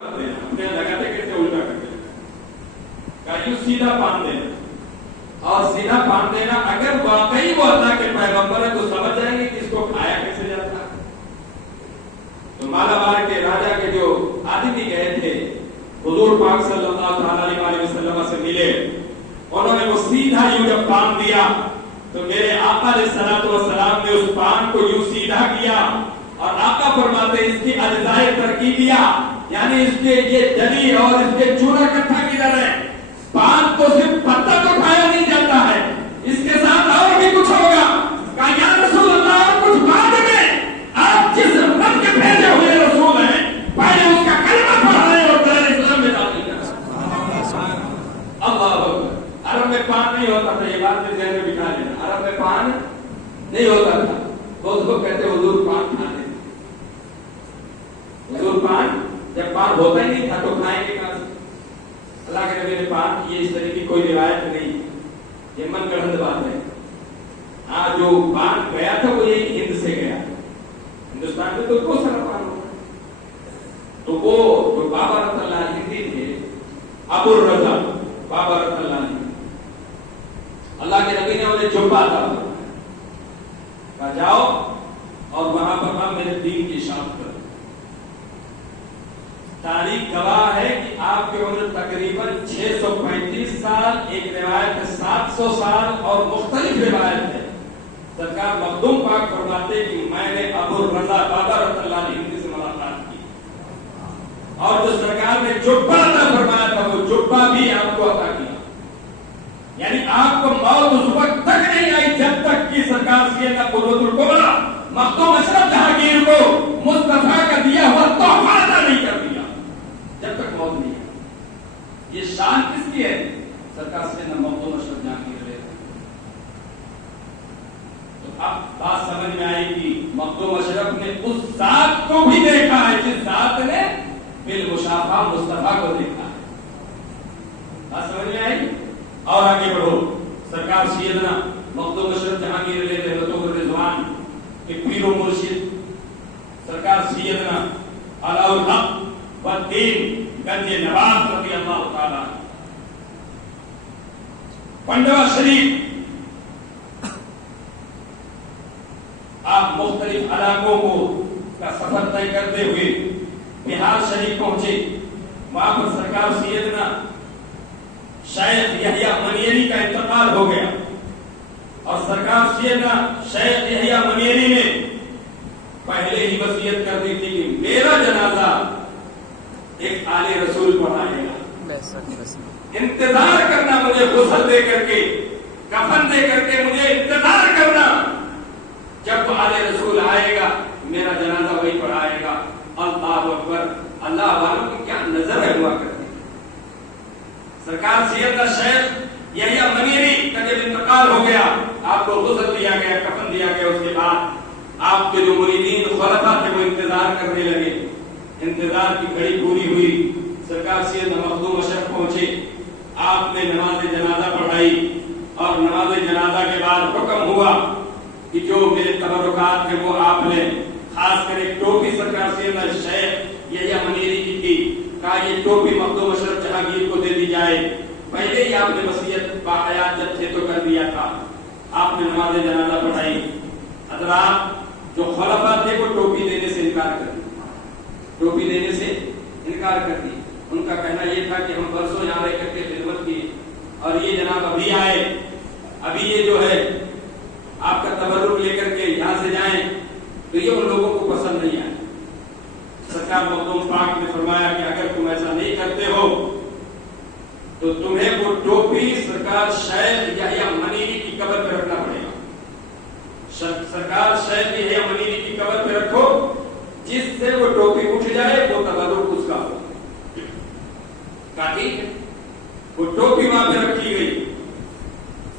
अपने लगाते कैसे उल्टा करते सीधा पान देना और सीधा पान देना अगर वाकई वो अल्लाह के पैगंबर है तो समझ जाएंगे कि इसको खाया कैसे जाता है। तो मालाबार के राजा के जो आदमी गए थे हुजूर पाक सल्लल्लाहु अलैहि वसल्लम से मिले, उन्होंने वो सीधा यूं जब पान दिया तो मेरे आका अलैहिस्सलातु वस्सलाम ने उस पान को यूं सीधा किया और आका फरमाते इसकी अज्जाए तरकीबिया यानी इसके ये जली और इसके चूरा इकट्ठा किधर है। पान तो सिर्फ पत्ता तो खाया नहीं जाता है, इसके साथ और भी कुछ होगा। कहा या रसूल अल्लाह कुछ बाद में आप जिस रब के भेजे हुए रसूल हैं पहले उसका कलमा पढ़ाएं और पहले इस्लाम में दाखिल करें। अल्लाह अकबर। अरब में पान नहीं होता था, ये बात में ध्यान में बिठा लेना। अरब में पान नहीं होता था, बहुत लोग कहते हुजूर पान खाते थे। हुजूर पान जब पान होता ही नहीं था तो खाएंगे कहां से? अल्लाह के नबी ने पान की इस तरह की कोई रिवायत नहीं, ये मनगढ़ंत बात है। हाँ जो पान गया था वो यही हिंद से गया, हिंदुस्तान में तो बहुत सारा पान होता है। तो वो जो बाबा रतनलाल हिंदी थे अबुर रजा बाबा रतनलाल, अल्लाह के नबी ने उन्हें जुब्बा था कहा जाओ और वहां पर हम मेरे दीन की शान करो। तारीख गवाह है कि आपकी उम्र तकरीबन 635 साल, एक रिवायत है 700 साल और मुख्तलिफ रिवायत है। सरकार मखदूम पाक फरमाते कि मैंने अबुर रजा बाबा रतनलाल हिंदी से मुलाकात की और जो सरकार ने जुब्बा अता फरमाया था वो जुब्बा भी आपको अता किया। यानी आपको मौत उस वक्त तक नहीं आई जब तक कि सरकार सैयदना कुर्रतुल कुबरा मखदूम अशरफ जहांगीर को मुस्तफा का दिया हुआ तोहफा अता नहीं कर दिया, जब तक मौत नहीं है। ये शान किसकी है? सरकार से न मखदूम अशरफ जहांगीर ले। तो अब बात समझ में आई कि मखदूम अशरफ ने उस जात को भी देखा है जिस जात ने बिल मुशाफा मुस्तफा को देखा है। बात समझ में आई? और आगे बढ़ो। सरकार सैयदना मखदूम अशरफ जहांगीर ले रहमतुल्लाह रिजवान के पीरो मुर्शिद सरकार सैयदना अलाउल हक वद्दीन गंजे नवाज रज़ी अल्लाह ताला पंडवा शरीफ आप मुख्तलिफ इलाकों को का सफर तय करते हुए बिहार शरीफ पहुंचे। वहां पर सरकार सैयदना शेख यहया मनियरी का इंतकाल हो गया और सरकार सैयदना शेख यहया मनियरी ने पहले ही वसीयत कर दी थी कि मेरा जनाजा एक आले रसूल पढ़ाएगा। इंतजार करना मुझे गुस्ल दे करके कफन दे करके मुझे इंतजार करना, जब आले रसूल आएगा मेरा जनाजा वही पढ़ाएगा। अल्लाह अकबर। अल्लाह वालों की क्या नजर है हुआ करती। सरकार सैयदना शेख यहया मनीरी का जब इंतकाल हो गया, आपको गुस्ल दिया गया, कफन दिया गया, उसके बाद आपके जो मुरीदीन खुलफा थे वो इंतजार करने लगे। इंतजार की घड़ी पूरी हुई, सरकार सैयदना मखदूम अशरफ पहुंचे, आपने नमाज जनाजा पढ़ाई और नमाज जनाजा के बाद हुक्म हुआ कि जो मेरे तबरुकात थे वो आपने खासकर एक टोपी सरकार सैयदना शेख यहया मनीरी की थी, कहा ये टोपी मखदूम अशरफ जहांगीर को दे दी जाए। पहले ही आपने वसीयत बाहयात जब थे तो कर दिया था। आपने नमाज जनाजा पढ़ाई। हज़रात जो खुलफा थे वो टोपी देने से इनकार कर दिया, टोपी देने से इनकार कर दी। उनका कहना यह था कि हम बरसों यहाँ रह करके खिदमत की और ये जनाब अभी आए, अभी ये जो है आपका तबर्रुक लेकर के यहाँ से जाएं तो ये उन लोगों को पसंद नहीं आया। सरकार मखदूम पाक ने फरमाया कि अगर तुम ऐसा नहीं करते हो तो तुम्हें वो टोपी सरकार शेख यहया मनीरी की कब्र पर रखना पड़ेगा। सरकार शेख यहया मनीरी की कब्र पर रखो, जिससे वो टोपी उठ जाए वो तबर्रुक उसका हो। ठीक है, वो टोपी वहां पे रखी गई।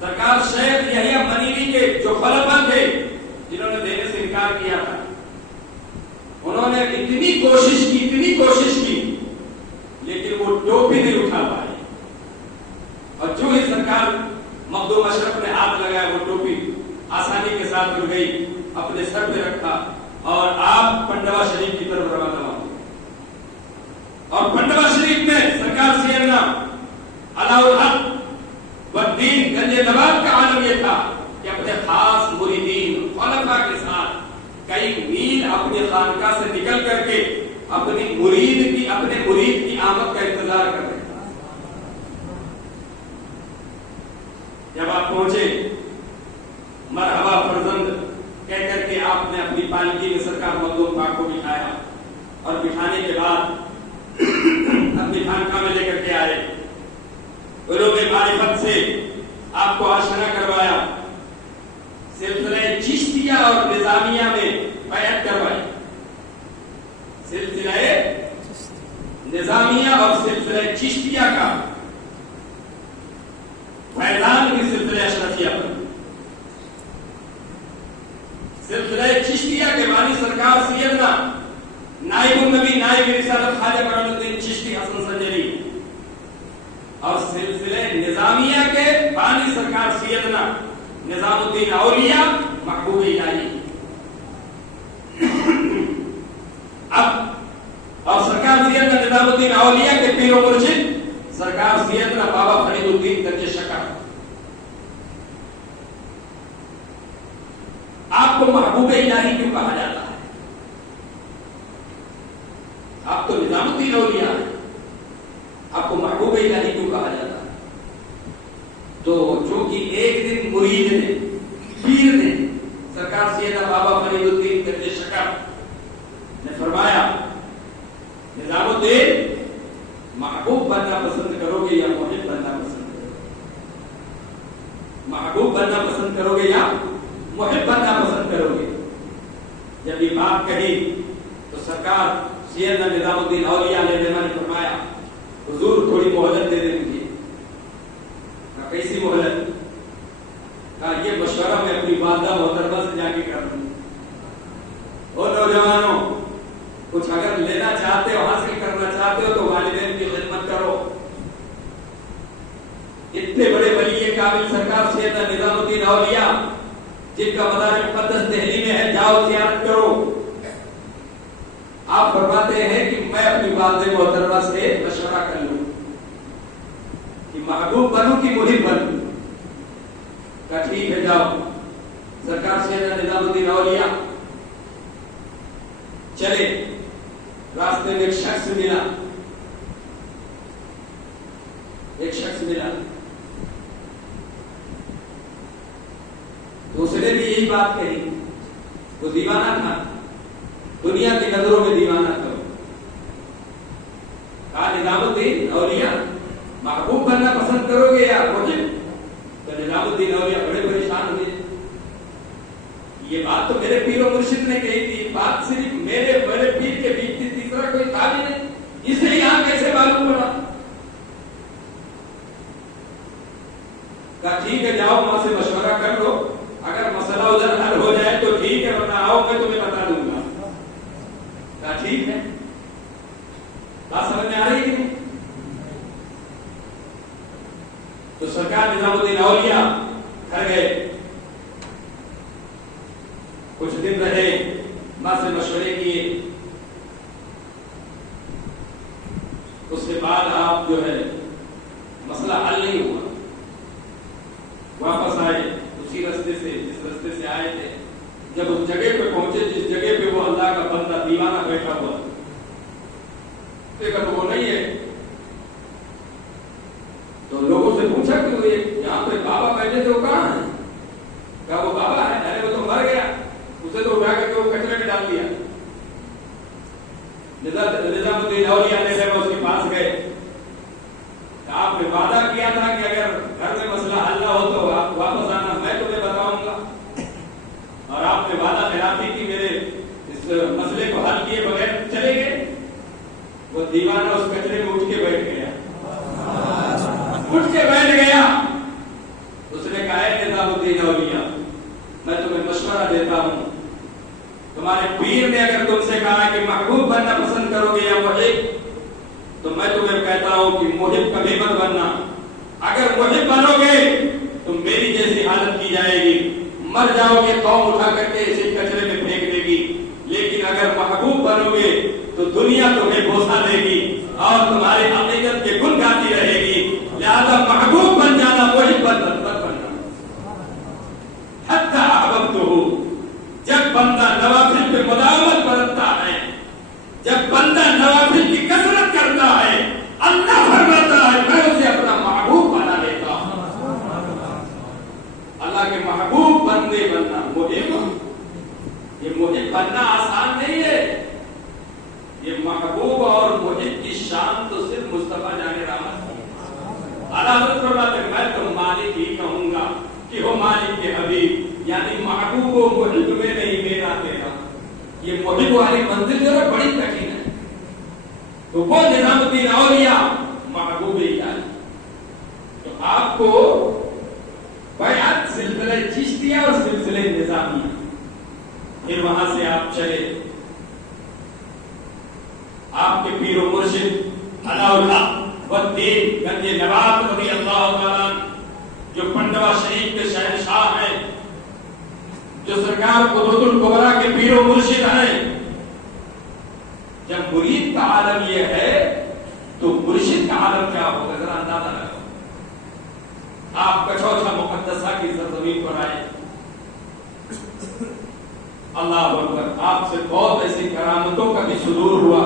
सरकार शेख यहया मनीरी के जो खलीफा थे जिन्होंने देने से इनकार किया था, उन्होंने इतनी कोशिश की लेकिन वो टोपी नहीं उठा पाए। और जो ही सरकार मखदूम अशरफ ने हाथ लगाया वो टोपी आसानी के साथ उड़ गई, अपने सर पे रखा और आप पंडवा शरीफ की तरफ रवाना हुए। और अलाउल वद्दीन गंज नवाब का आलम ये था कि अपने खास मुरीदीन खुलफा के साथ कई मील अपनी खानका से निकल करके अपने मुरीद की आमद का इंतजार कर रहे थे। जब आप पहुंचे मरहबा फरजंद कह करके आपने अपनी पालकी में सरकार मखदूम पाक को बिठाया और बिठाने के बाद अपनी खानका में लेकर के आए। उलूम मारिफत से आपको आशना करवाया, सिलसिले चिश्तिया और निजामिया में बैत करवाई। सिलसिले निजामिया और सिलसिले चिश्तिया का फैजान भी सिलसिले अशरफिया पर। सिलसिले चिश्तिया के बानी सरकार सैयदना नाइबुन नबी नाइब रिसालत ख्वाजा कमालुद्दीन चिश्ती हसन संजरी और सिलसिले निजामिया के बानी सरकार सैयदना निजामुद्दीन औलिया महबूब इलाही। अब और सरकार सैयदना निजामुद्दीन औलिया के पीर मुर्शिद सरकार सैयदना बाबा फरीदुद्दीन गंज शका। आपको महबूब इलाही क्यों कहा जाता है? आप तो निजामुद्दीन औलिया है, आपको महबूब इलाही क्यों कहा जाता है? तो जो कि एक दिन मुरीद ने पीर ने सरकार सैयदना बाबा फरीदुद्दीन गंज शका ने फरमाया, निजामुद्दीन महबूब बनना पसंद करोगे या मुहिब बनना पसंद करोगे? महबूब बनना पसंद करोगे या मुहिब बनना पसंद करोगे? जब ये बात कही तो सरकार सैयदना निजामुद्दीन औलिया ने मेहरबानी फरमाया, हुजूर थोड़ी मोहलत दे दें मुझे। कैसी मोहलत? कहा ये मशवरा मैं अपनी वालदा मोहतरमा से जाके कर लूं। ओ नौजवानों, कुछ अगर लेना चाहते हो, हासिल करना चाहते हो तो वालिदैन की खिदमत करो। इतने बड़े वली काबिल सरकार सैयदना निजामुद्दीन औलिया जिनका मदार मुक़द्दस दिल्ली में है, जाओ ज़ियारत करो। आप फरमाते हैं कि मैं अपनी वालिद मोहतरमा से मशवरा कर लूं कि महबूब बनूं कि मुहिब बनूं। कहा ठीक है जाओ। सरकार सैयदना निजामुद्दीन औलिया चले, रास्ते में एक शख्स मिला। तो उसने भी यही बात कही। वो दीवाना था, दुनिया की नजरों में दीवाना था। कहा निजामुद्दीन औलिया महबूब बनना पसंद करोगे या मुहिब? तो निजामुद्दीन औलिया बड़े परेशान हुए। ये बात तो मेरे पीर और मुर्शिद ने कही थी, बात सिर्फ मेरे बड़े पीर के बीच थी, तीसरा कोई था भी नहीं, इसे यहां कैसे मालूम पड़ा? कहा ठीक है जाओ, वहां से मशवरा कर लो, अगर मसला उधर हल हो जाए तो ठीक है, वरना आओ मैं तुम्हें बता दूंगा। कहा ठीक है। बात समझ में आ रही है? तो सरकार निजामुद्दीन औलिया घर गए, कुछ दिन रहे, मां से मशवरे किए। उसके बाद आप जो है मसला हल नहीं हुआ, वापस आए उसी रास्ते से जिस रास्ते से आए थे। जब उस जगह पे पहुंचे जिस जगह पे वो अल्लाह का बंदा दीवाना बैठा हुआ, देखा तो वो नहीं है। तो लोगों से पूछा कि वो यहाँ पे बाबा बैठे थे वो कहाँ है? कहा वो बाबा है, अरे वो तो मर गया, उसे तो उठा करके वो कचरे में डाल दिया। निजामुद्दीन औलिया ने जब उसके पास गए, आपने वादा किया था कि अगर घर में मसला हल ना हो तो आप वापस आना, मैं तुम्हें बताऊंगा, और आपने वादा खिलाफी की, मेरे इस मसले को हल किए बगैर चले गए। वो दीवाना उस कचरे में उठ के बैठ गया। उसने कहा है निजामुद्दीन औलिया, मैं तुम्हें मशवरा देता हूं, तुम्हारे पीर ने अगर तुमसे कहा कि महबूब बनना पसंद करोगे या मुहिब, तो मैं तुम्हें कहता हूं कि मुहिब कभी मत बनना। अगर मुहिब बनोगे तो मेरी जैसी हालत की जाएगी, मर जाओगे, कौम उठा करके इसे कचरे में फेंक देगी। लेकिन अगर महबूब बनोगे तो दुनिया तुम्हें बोसा देगी और तुम्हारे अकीदत के गुण गाती रहेगी। लिहाजा حضرت فرماتے ہیں میں تو مالک ہی کہوں گا کہ ہو مالک کے حبیب، یعنی محبوب و محب میں نہیں میرا تیرا. یہ محب والی منزل جو ہے بڑی کٹھن ہے. تو وہ نظام الدین اولیاء محبوب الہی. تو آپ کو بیعت سلسلہ چشتیہ اور سلسلہ نظامیہ، پھر وہاں سے آپ چلے آپ کے پیر و مرشد علاء الحق والدین گنج نواب رضی اللہ تعالیٰ جو پنڈوا شریف کے شہنشاہ ہیں، جو سرکار قدرت الکبریٰ کے پیر و مرشد ہیں. جب مرید کا عالم یہ ہے تو مرشد کا عالم کیا ہوگا ذرا اندازہ لگاؤ. آپ کچھوچا مقدسہ کی سرزمین پر آئے، اللہ اکبر، آپ سے بہت ایسی کرامتوں کا بھی صدور ہوا.